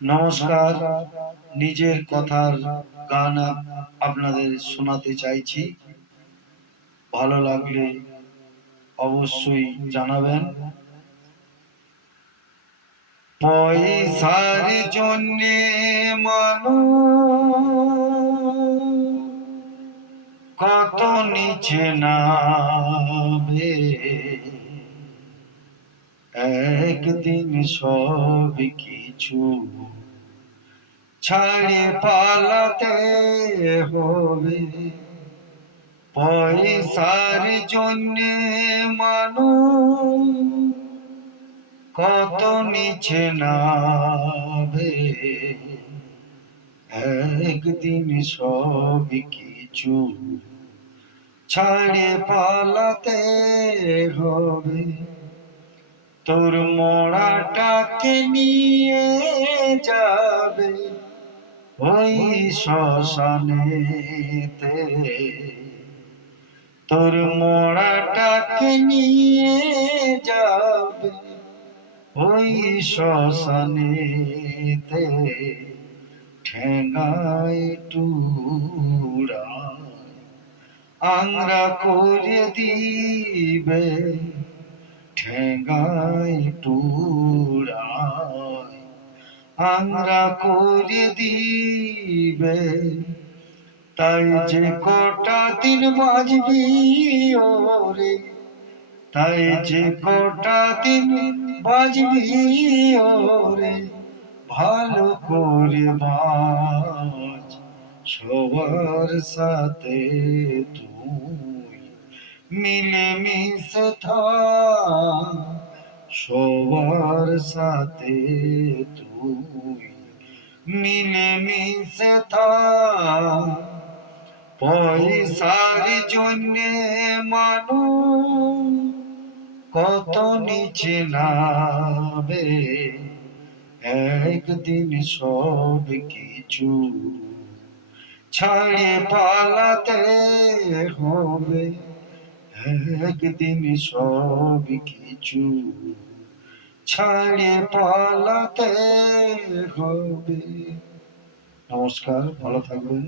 নমস্কার। নিজের কথার গান আপনাদের শোনাতে চাইছি। ভালো লাগলে অবশ্যই জানাবেন। পয়সার জন্যে মানুষ কত নিচে নামে, একদিন সব কিছু ছাড়ে পালাতে হবে। পয়সার জন্যে মানুষ কত নিচে নামে, একদিন সব কিছু ছাড়ে পালাতে হবে। তোর মরাটাকে নিয়ে যাবে ওই শ্মশানেতে, তোর মরাটাকে নিয়ে যাবে ওই শ্মশানেতে। ঠেঙায় টুরা আংরা করে দিবে, ঠেঙায় টুরায় আংরা করে দিবে। তাই যে কটা দিন বাজবি ওরে, তাই যে কটা দিন বাজবি ওরে, ভালো করে বাজ। সবার সাথে তুই মিলে মিশে থাক, সবার সাথে তুই মিলে মিশে থাক। পয়সার জন্যে মানুষ কত নিচে নামে, একদিন সব কিছু ছাড়ে পালাতে হবে, একদিন সব কিছু ছাড়ে পালাতে হবে। নমস্কার, ভালো থাকবেন।